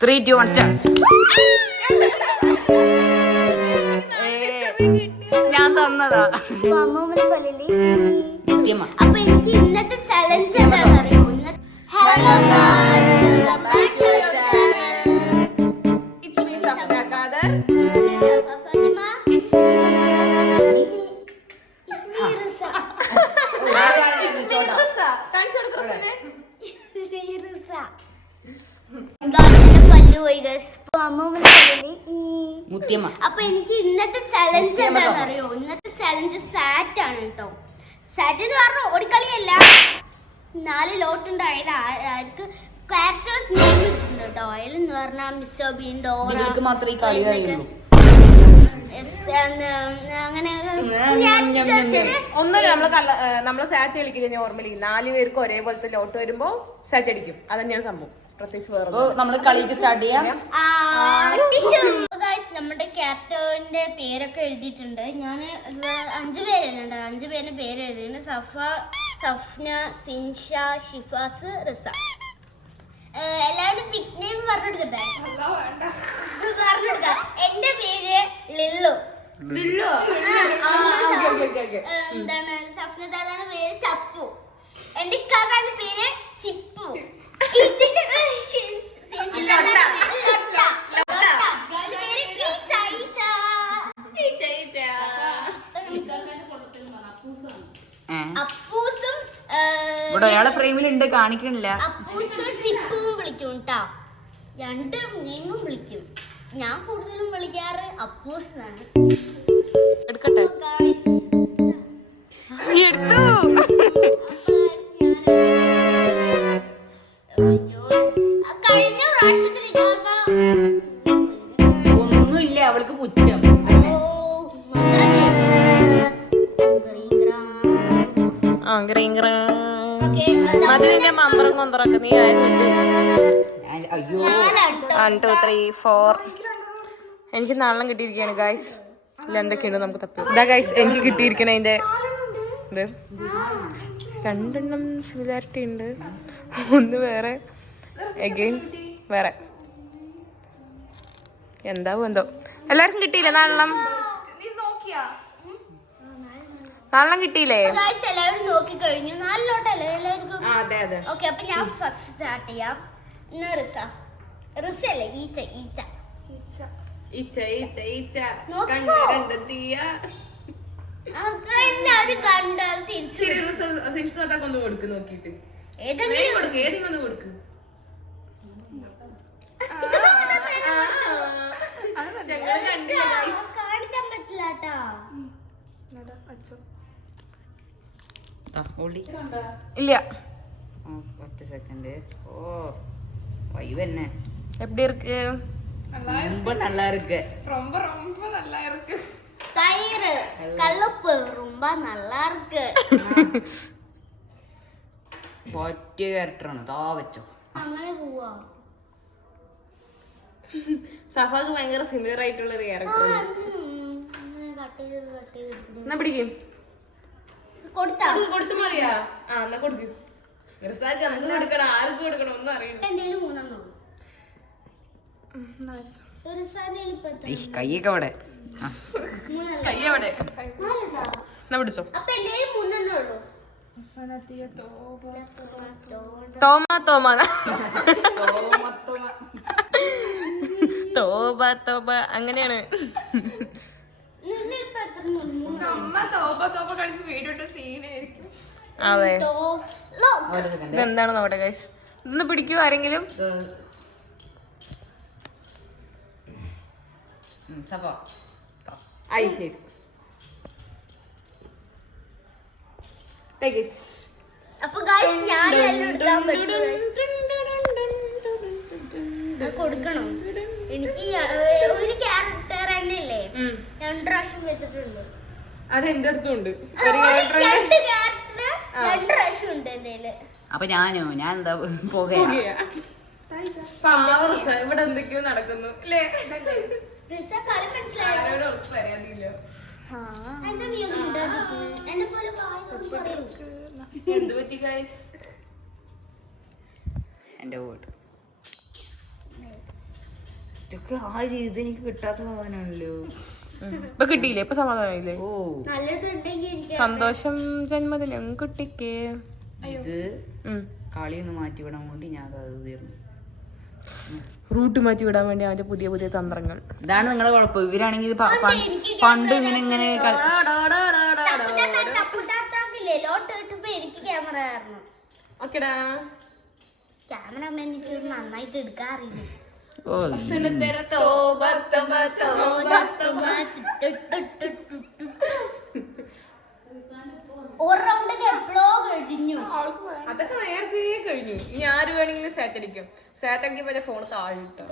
3, 2, 1 start. ഞാൻ തന്നതാ. അപ്പൊ എനിക്ക് ഇന്നത്തെ ചലഞ്ച് എന്താണെന്ന് അറിയോ? Hello guys, welcome back to your channel. It's me Safna Khader. Fathima. It's me Riza. കാണിച്ചു കൊടുക്കൂ റിസനെ. റിസ. ഗായ്സിന്റെ പല്ല് പോയി ഗായ്സ്. അപ്പൊ എനിക്ക് ഇന്നത്തെ ചലഞ്ച് എന്താണെന്ന് അറിയോ? ഇന്നത്തെ ചലഞ്ച് സാറ്റ് ആണ് കേട്ടോ. സാറ്റ് എന്ന് പറഞ്ഞ ഓടിക്കളിയല്ല, 4 ലോട്ടുണ്ട്. അതിൽ ആർക്ക് ക്യാരക്ടേഴ്സ് നെയിം ഇട്ടിട്ടുണ്ട് കേട്ടോ. അതിലെന്ന് പറഞ്ഞാൽ മിസ്റ്റർ ബീൻ, ഡോറ, അങ്ങനെ ഒന്നും നമ്മള് സാറ്റ് കളിക്കില്ല. നോർമലി 4 പേർക്ക് ഒരേപോലത്തെ ലോട്ട് വരുമ്പോ സാറ്റ് അടിക്കും. അത് തന്നെയാണ് സംഭവം. പ്രത്യേകിച്ച് വേറെ നമ്മള് കളിക്ക് സ്റ്റാർട്ട് ചെയ്യാം. നമ്മുടെ ക്യാരക്ടറിന്റെ പേരൊക്കെ എഴുതിയിട്ടുണ്ട്. ഞാൻ 5 പേരുണ്ട്. 5 പേരുടെ പേര് എഴുതിയിട്ടുണ്ട്. സഫ, സഫ്ന, സിൻഷ, ഷിഫാസ്, റിസ. എല്ലാവരും പിക് നെയിം പറഞ്ഞെടുക്കട്ടെ. പറഞ്ഞെടുക്കാം. എന്റെ പേര് ലില്ലു. എന്താണ് സഫ്ന ദാദാന്റെ പേര് ചപ്പു. എന്റെ ഇക്കാക്കാന്റെ പേര് ചിപ്പു. ഇതിന്റെ അപ്പൂസും ഇവിടെ ഒരാളെ ഫ്രെയിമിലുണ്ട്, കാണിക്കണില്ല. അപ്പൂസും ചിപ്പും വിളിക്കും കേട്ടാ. 2 നെയിമും വിളിക്കും. ഞാൻ കൂടുതലും വിളിക്കാറ് അപ്പൂസ് എന്നാണ്. എടുക്കട്ടെ. എടുത്തു. കഴിഞ്ഞ പ്രാവശ്യത്തിൽ ഒന്നുമില്ല, അവൾക്ക് പുച്ഛം. അതിന്റെ മന്ത്രം കൊന്തറൊക്കെ നീ ആയിരുന്നു. 1, 2, 3, 4. എനിക്ക് 4 കിട്ടിയിരിക്കുകയാണ് ഗായ്സ്. ഇതിൽ എന്തൊക്കെയുണ്ട് നമുക്ക് തപ്പി. ഇതാ ഗായ്സ് എനിക്ക് കിട്ടിയിരിക്കണ അതിന്റെ ഇത് 2 സിമിലാരിറ്റി ഉണ്ട്. ഒന്ന് വേറെ, അഗെയിൻ വേറെ. എന്താവും എന്തോ. എല്ലാവർക്കും കിട്ടിയില്ലേ 4? 4 കിട്ടിയില്ലേ? എല്ലാവരും നോക്കി കഴിഞ്ഞു. 4 ലോട്ടല്ലേ എല്ലാവർക്കും? ഓക്കെ. അപ്പൊ ഞാൻ ഫസ്റ്റ് സ്റ്റാർട്ട് ചെയ്യാം. റിസല്ലേ? ഈച്ച. എല്ലാവരും കണ്ടാൽ തിരിച്ചു നോക്കിട്ട് ഏതെങ്കിലും കൊടുക്ക്. കാണിക്കാൻ പറ്റില്ല കേട്ടാ. ഇല്ല. ഒറ്റ സെക്കൻഡ്. ഓ വൈവ് என்ன எப்படி இருக்கு? ரொம்ப நல்லா இருக்கு. ரொம்ப நல்லா இருக்கு. தயிர் கலப்பு ரொம்ப நல்லா இருக்கு. പറ്റിയ ക്യാരക്ടറാണ്. താ വെച്ചോ. അങ്ങനെ പോവാ. സഫാക്ക് ഭയങ്കര സിമിലർ ആയിട്ടുള്ള ഒരു ക്യാരക്ടർ. എന്നാ പിടിക്കും. കൊടുത്തു മറിയാ. എന്നാ കൊടുക്ക്. നമുക്ക് കൊടുക്കണം. ആർക്ക് കൊടുക്കണം ഒന്നും അറിയില്ല. കൈയൊക്കെ അവിടെ. കൈ എവിടെ? എന്നാ പിടിച്ചോ. തോമ തോമ അങ്ങനെയാണ്. അതെ. ഇതെന്താണ് നോട്ടെ ഗൈസ്. ഇതൊന്ന് പിടിക്കൂ ആരെങ്കിലും. ശരി. അപ്പൊ ഞാൻ കൊടുക്കണം. എനിക്ക് ഒരു ക്യാരക്ടർ തന്നെ ഇല്ലേ 2 പ്രാവശ്യം വെച്ചിട്ടുണ്ട്. അത് എന്റെ അടുത്തുണ്ട്. 2 ക്യാരക്ടർ 2 പ്രാവശ്യം ഉണ്ട് എന്തേല്. അപ്പൊ ഞാൻ എന്താ പോകുക. ഇവിടെ എന്തൊക്കെയോ നടക്കുന്നു അല്ലേ? എന്നെ പോലെ എന്ത് പറ്റി ഗൈസ്? എന്റെ വീട്. ഇതൊക്കെ ആ രീതി എനിക്ക് കിട്ടാത്ത സാധനമാണല്ലോ. ഇപ്പൊ കിട്ടിയില്ലേ? ഇപ്പൊ സമാധാനമില്ലേ? ഓ നല്ലതുണ്ടെങ്കിൽ എനിക്ക് സന്തോഷം ജന്മദിനം കുട്ടിക്ക്. ഇത് കളിയൊന്ന് മാറ്റിവിടാൻ വേണ്ടി ഞാൻ അത് തീർന്നു. റൂട്ട് മാറ്റി വിടാൻ വേണ്ടി അവന്റെ പുതിയ പുതിയ തന്ത്രങ്ങൾ. ഇതാണ് നിങ്ങളുടെ കുഴപ്പം. ഇവരാണെങ്കിൽ പണ്ട് ഇങ്ങനെ ലോട്ട് ഇട്ടപ്പോ എനിക്ക് ക്യാമറ കാരണം ഓക്കെടാ. ക്യാമറ എനിക്ക് നന്നായിട്ട് എടുക്കാറില്ല. ഒരു റൗണ്ടൊക്കെ എപ്പോഴോ കഴിഞ്ഞു. അതൊക്കെ നേരത്തെ കഴിഞ്ഞു. ഇനി ആര് വേണമെങ്കിലും സാറ്റ് അടിക്കും. സാറ്റ് അടിക്കുമ്പോ ഫോൺ താഴിട്ടോ.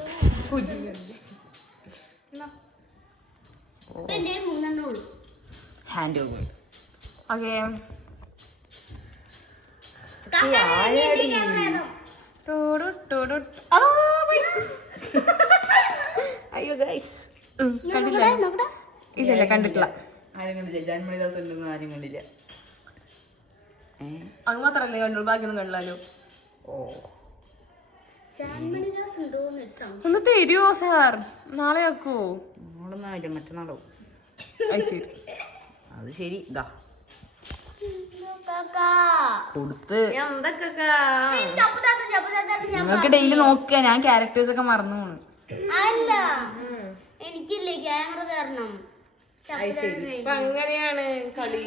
എന്റെ 3 ഉള്ളൂ. Hand over. ഓക്കെ. അയ്യോ ഗൈസ്, കണ്ടില്ല? ഇല്ല കണ്ടിട്ടില്ല. ആരും കണ്ടില്ല. ജന്മണി ദിവസം ഉണ്ടെന്ന് ആരും കണ്ടില്ല. അത് മാത്രമല്ലേ കണ്ടു, ബാക്കിയൊന്നും കണ്ടില്ലല്ലോ. ഓ ഒന്ന് തരുവോ സാർ? നാളെ ആക്കുവോ? നാളൊന്നും ആയില്ല, മറ്റന്നാളോ. അത് ശരി. അത് ശരി. ഇതാ കൊടുത്ത് നിങ്ങൾക്ക് ഡെയിലി നോക്കുക. ഞാൻ ക്യാരക്ടേഴ്സ് ഒക്കെ മറന്നു പോണു. അല്ല, എനിക്കില്ലേ ക്യാമറ തരണം. ഇപ്പൊ അങ്ങനെയാണ് കളി.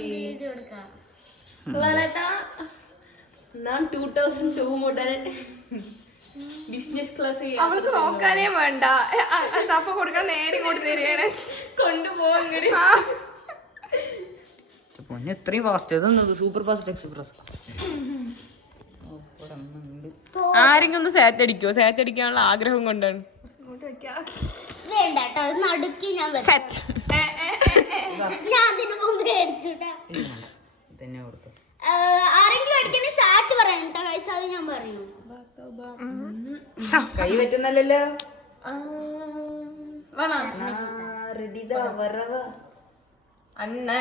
ഞാൻ 2002 മുതൽ ബിസിനസ് ക്ലാസ്. അവൾക്ക് നോക്കാനേ വേണ്ട. സഫ കൊടുക്കാൻ നേരെ ഇങ്ങോട്ട് തരികയാണ്. കൊണ്ടുപോകാൻ പൊന്നെ ഇത്രയും ഫാസ്റ്റ്. ഇതൊന്നും സൂപ്പർ ഫാസ്റ്റ് എക്സ്പ്രസ്. ആരെങ്കിലും ഒന്ന് സാറ്റ് അടിക്കോ? സാറ്റ് അടിക്കാനുള്ള ആഗ്രഹം കൊണ്ടാണ്. വേണ്ട കേട്ടോ, നടുക്കി ഞാൻ ഞാൻ അതിന് മുമ്പ് അടിച്ചുട്ടാ. തന്നെ കൊടുത്തു. ആരെങ്കിലും അടിക്കണേ സാറ്റ് പറയണം കേട്ടോ പൈസ. അത് ഞാൻ പറയൂ. കൈ പറ്റുന്നല്ലോ. അന്ന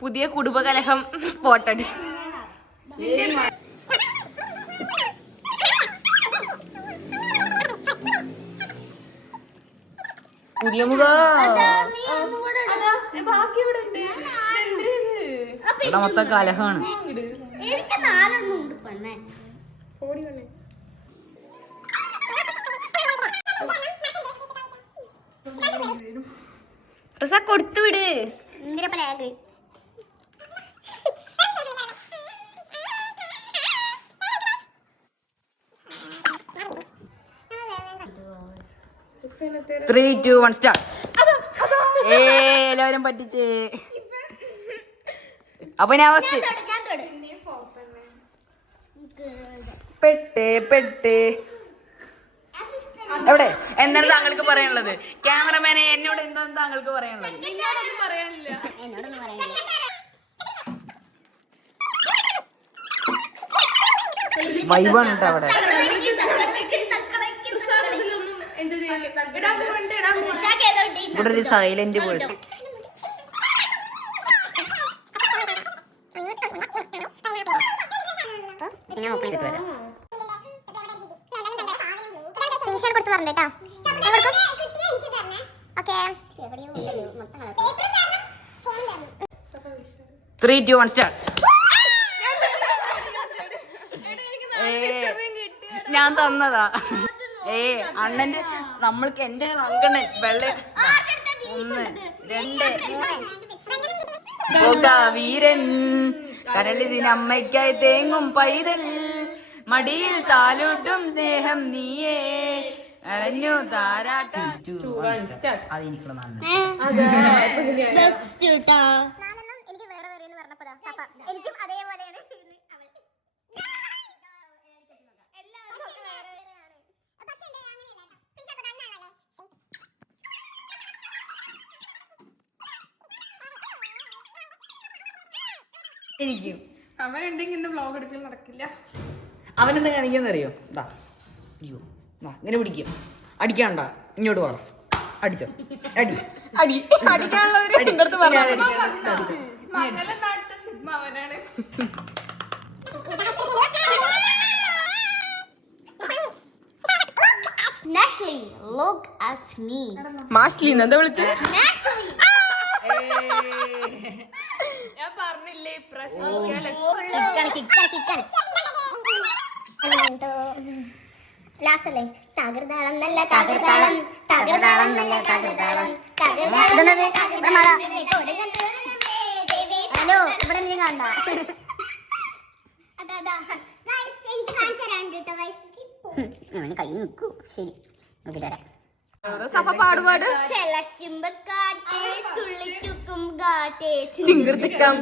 പുതിയ കുടുംബകലഹം സ്പോട്ടഡ്. പുതിയ മുഖ ബാക്കി ഇവിടെ ഇവിടെ മൊത്തം കലഹമാണ്. എനിക്ക് 4 ഉണ്ട് പെണ്ണേ. കൊടുത്തു വിട്. എന്തിനാ lag? Three two one start. എല്ലാവരും പറ്റിച്ചേ. അപ്പൊ ഞാൻ ഫസ്റ്റ്. പെട്ടേ എവിടെ? എന്താണ് താങ്കൾക്ക് പറയാനുള്ളത്? ക്യാമറമാനെ, എന്നോട് എന്താണ് താങ്കൾക്ക് പറയാനുള്ളത്? എന്നോടൊന്നും പറയാനില്ല. എന്നോടൊന്നും പറയാനില്ല. വൈബാണ് കേട്ടോ അവിടെ. ഇവിടെ ഒരു silent person. Three two one start. ഞാൻ തന്നതാ. അണ്ണന്റെ നമ്മൾക്ക് എന്റെ അങ്കണ്ണൻ വെള്ള 1 2 വീരൻ കരളിതിനമ്മയ്ക്കായി തേങ്ങും പൈതൽ മടിയിൽ താലൂട്ടും സ്നേഹം നീയേ അരഞ്ഞു താരാട്ട. അതെനിക്കുള്ള നന്ദി. എനിക്കും അതേപോലെയാണ്. എനിക്കും. അവനുണ്ടെങ്കിൽ ഇന്ന് വ്ലോഗ് എടുക്കൽ നടക്കില്ല. അവനെന്താ കാണിക്കാന്നറിയോ? ഇതാ അയ്യോ ഇങ്ങനെ പിടിക്കും. അടിക്കാണ്ട ഇങ്ങോട്ട് പറ. അടിച്ചോ അടി അടി അടിക്കാനുള്ളവര് എന്റെ അടുത്ത് പറഞ്ഞു. മംഗലം നാട്ടിലെ സിനിമ അവനാണ്. Nestle, look at me. മാഷ്ലി എന്താ വിളിച്ചത്? Nestle. ഞാൻ പറഞ്ഞില്ലേ ഇപ്രാവശ്യം ലാസ്റ്റ് അല്ലേ? തകർതാളം നല്ല തകർതാളം, തകർതാളം നല്ല തകർതാളം, ഹലോ ഇവിടെ നീ കണ്ട കൈ നിൽക്കൂ. ശരി നോക്കി തരാം. സഫ പാടുപാട്. ചിലക്കുമ്പോ കാറ്റേ ചുള്ളിക്കും കാറ്റേ ചിങ്കിർത്തിക്കം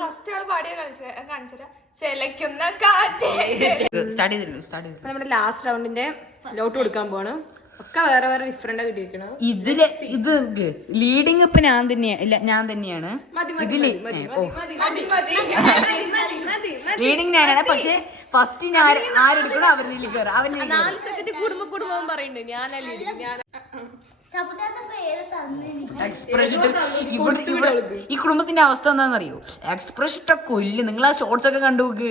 ഫസ്റ്റ് ആള് പാടിയ കാണിച്ചുതരാം. ചെലക്കുന്ന കാറ്റ്. സ്റ്റാർട്ട് ചെയ്തിട്ടുണ്ട്. അപ്പൊ നമ്മുടെ ലാസ്റ്റ് റൗണ്ടിന്റെ ലോട്ട് കൊടുക്കാൻ പോവാണ്. ഒക്കെ വേറെ വേറെ ഡിഫറെന്റ് കിട്ടിയിരിക്കണം. ഇതില് ഇത് ലീഡിങ് ഇപ്പൊ ഞാൻ തന്നെയാണ്. ഇതില് ലീഡിങ് ഞാനാണ്. പക്ഷെ ഫസ്റ്റ് ഞാൻ ആരെടുക്കണം അവരിലേക്ക് കയറാം. അവന് 4 സെക്കൻഡ് കുടുംബം പറയുന്നുണ്ട്. ഞാനല്ലേ ഞാൻ എക്സ്പ്രഷൻ ഈ കുടുംബത്തിന്റെ അവസ്ഥ എന്താണെന്നറിയോ? എക്സ്പ്രഷൻ ഇട്ട കൊല്ല്. നിങ്ങൾ ആ ഷോർട്സ് ഒക്കെ കണ്ടു നോക്ക്.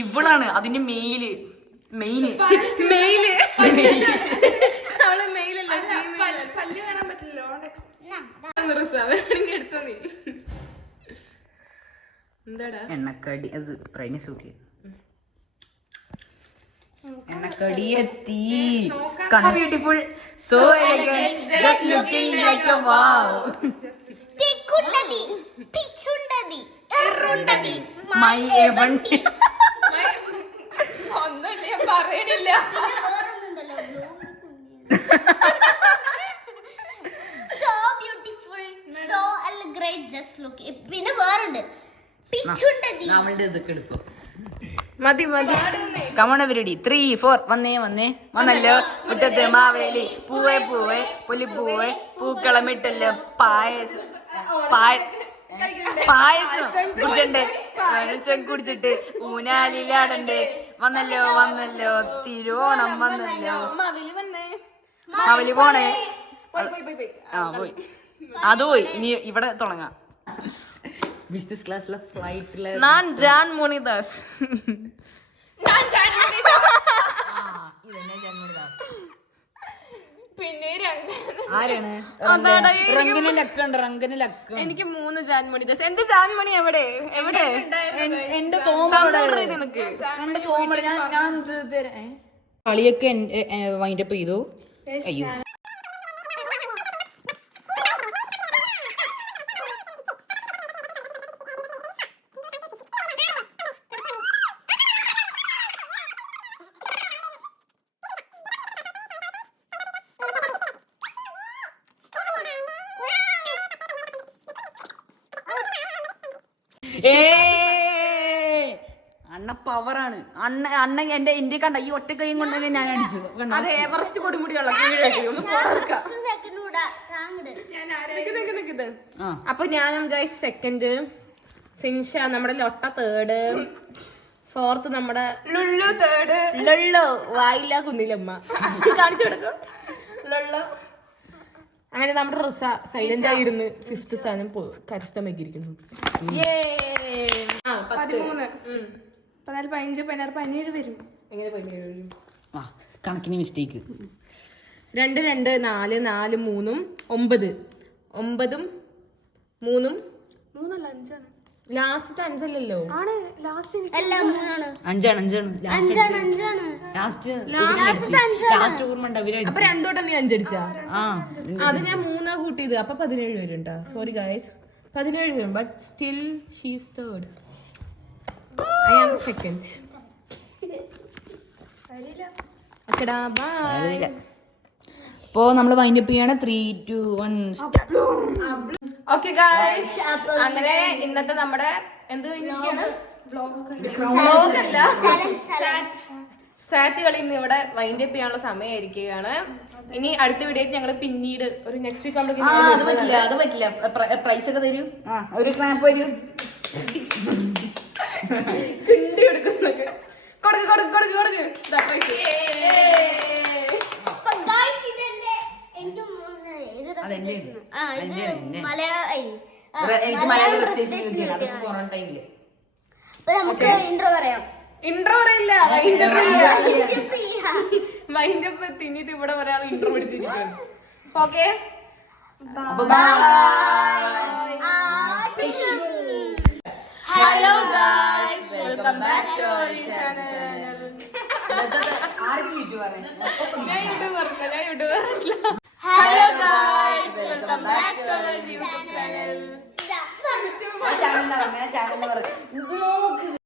ഇവളാണ് അതിന്റെ മെയില് അവളെ മെയിലല്ല പല്ല് കാണാൻ പറ്റില്ലല്ലോ. എടുത്തോ നീ. എന്താടാ എണ്ണക്കടി അത് പ്രൈനെ സൂട്ട് ചെയ്തു. എണ്ണക്കടി എത്തി. Beautiful, so elegant, just looking like a wow. തിക്കുണ്ടതി പിച്ചുണ്ടതി എറുണ്ടതി മൈ എവൺ. ഒന്നും ഞാൻ പറയണില്ല. So beautiful, so great, just look. പിന്നെ വേറുണ്ട് പിച്ചുണ്ടതി. നമ്മളുടെ ഇതൊക്കെ എടുത്തു. മതി കമോൺ എവരിബഡി 3 4 വന്നല്ലോ. മുറ്റത്ത് മാവേലി പൂവേ പുലിപ്പൂവേ പൂക്കളമിട്ടല്ലോ പായസം കുടിച്ചിട്ട് ഊനാലിലാടണ്ടേ. വന്നല്ലോ തിരുവോണം വന്നല്ലോ. മാവേലി പോണേ. പോയി. അത് പോയി. ഇനി ഇവിടെ തുടങ്ങാം. ബിസിനസ് ക്ലാസ്സിലെ ഫ്ലൈറ്റിലെ ഞാൻ ജാൻ മുനിദാസ്. പിന്നെ ആരാണ്? റംഗന് ലക്ക്. എനിക്ക് 3 ജാൻമണി ദാസ്. എന്ത് ജാൻമണി? എവിടെ എന്റെ നിനക്ക് ഞാൻ കളിയൊക്കെ വൈൻഡപ്പ് ചെയ്തു. അയ്യോ അണ്ണ പവറാണ്. അണ്ണ എന്റെ കണ്ട ഈ ഒറ്റ കൈയും കൊണ്ട് തന്നെ ഞാൻ അടിച്ചു. അത് എവറസ്റ്റ് കൊടുമുടിയുള്ള അപ്പൊ ഞാനും ഗൈസ് സെക്കൻഡ്, സിൻഷ നമ്മുടെ ലൊട്ട തേർഡ്, ഫോർത്ത് നമ്മുടെ ലുള്ളു തേർഡ്. ലൊള്ളു വായില്ല കുന്നിലമ്മ കാണിച്ചു കൊടുക്കും. ലൊള്ളു. അങ്ങനെ നമ്മുടെ റിസ സൈലന്റ് ആയിരുന്നു 5th സ്ഥാനം കരസ്ഥമാക്കിയിരിക്കുന്നു. 13 14 15 16 17 വരും. എങ്ങനെ 17 വരും? കണക്കിന് മിസ്റ്റേക്ക്. 2 2 4 4 3 9 9 3 3 അല്ല 5 ആണ്. ലാസ്റ്റ് 5 അല്ലല്ലോ. ആണ് ലാസ്റ്റ്. എല്ലാം മൂന്നാണ്. 5 ലാസ്റ്റ് ഓർമ്മ അപ്പൊ 2 തൊട്ട് നീ 5 അടിച്ചാ? ആ അത് ഞാൻ 3 കൂട്ടിയത്. അപ്പൊ 17 വരും. സോറി ഗൈസ്, 17 വരും. But still she is third. I am second. ഓക്കെടാ ബൈ. ഇപ്പോ നമ്മള് വൈൻഡപ്പ് ചെയ്യാണ്. 3 2 1 ഓക്കെ ഗൈസ്, അങ്ങനെ ഇന്നത്തെ നമ്മുടെ എന്ത് കഴിഞ്ഞിരിക്കുകയാണ്? വ്ലോഗല്ല, സാറ്റ് കളി ഇന്ന് ഇവിടെ വൈൻഡപ്പ് ചെയ്യാനുള്ള സമയമായിരിക്കുകയാണ്. ഇനി അടുത്ത വീഡിയോ ഞങ്ങൾ പിന്നീട് ഒരു നെക്സ്റ്റ് വീക്ക് അത് പറ്റില്ല പ്രൈസ് ഒക്കെ തരും. ഒരു ക്ലാപ്പ് വരും. കിണ്ടി എടുക്കുന്നൊക്കെ കൊടുക്ക് കൊടുക്ക് കൊടുക്ക് കൊടുക്ക് ദാ പൈസ. അപ്പൊ guys, ഇതെന്റെ എനിക്ക് ഏത് അതെന്റെ recitation? ആ, ഇത് അതെന്റെ. മലയാളം എനിക്ക് മലയാളം recitation കിട്ടിയാണ്. അതൊക്കെ കൊറോണ ടൈമില്. അപ്പൊ നമുക്ക് intro പറയാം. ഇൻട്രോ പറയില്ല Intro ചെയ്യാം. മൈൻഡ് അപ്പ് തിന്നിട്ട് ഇവിടെ ഒരാൾ ഇൻട്രോ പിടിച്ചിരിക്കുന്നു. ഓക്കെ അപ്പൊ bye. Hello guys, welcome back to our channel. ആർക്ക് യൂട്യൂബ് പറയാൻ ഞാൻ യൂട്യൂബ് പറഞ്ഞില്ല. Hello guys, welcome back to our YouTube channel. ചാനലിന്റെ പറഞ്ഞ ചാനലിന്റെ പറഞ്ഞു